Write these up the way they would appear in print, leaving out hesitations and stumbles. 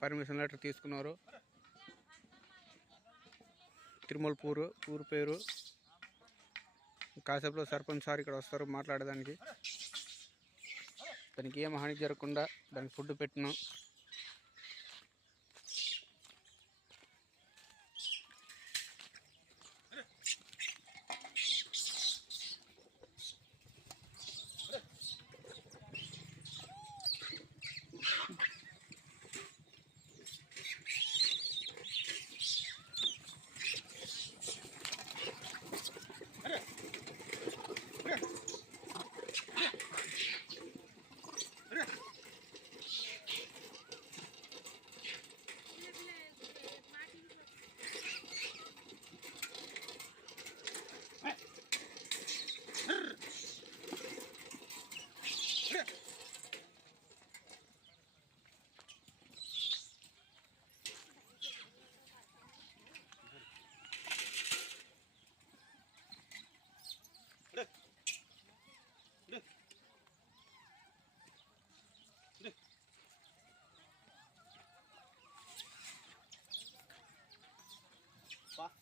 Permission letter తీసుకున్నారు. తిరుమలపూరు ఊరు పేరు. కాసేపులో సర్పంచ్ సార్ ఇక్కడ వస్తారు మాట్లాడడానికి. దానికి ఏం హాని జరగకుండా దానికి ఫుడ్ పెట్టినాం.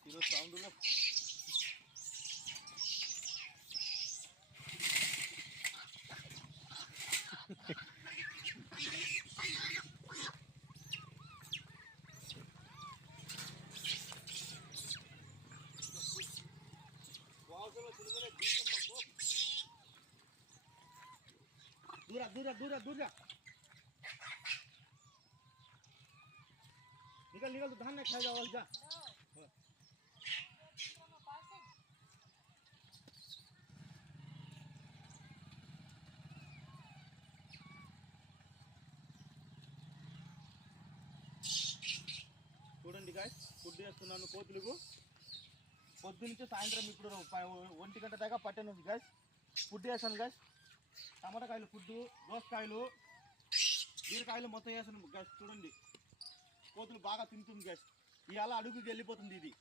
ఈరోజు సౌండ్లో दूरा दूरा दूरा दूरा निकल निकल तो धान नहीं खा जाओ जा చూడండి గాయ్స్ ఫుడ్ చేస్తున్నాను కోతులకు పొద్దు నుంచి సాయంత్రం ఇప్పుడు 1 గంట దాకా పట్టాను గాయ్స్ ఫుడ్ చేశాను గాయ్స్ టమాటాకాయలు ఫుడ్ దోసకాయలు బీరకాయలు మొత్తం వేసాను గాయ్స్ చూడండి కోతులు బాగా తింటుంది గాయ్స్ ఇవాళ అడుగుకి వెళ్ళిపోతుంది ఇది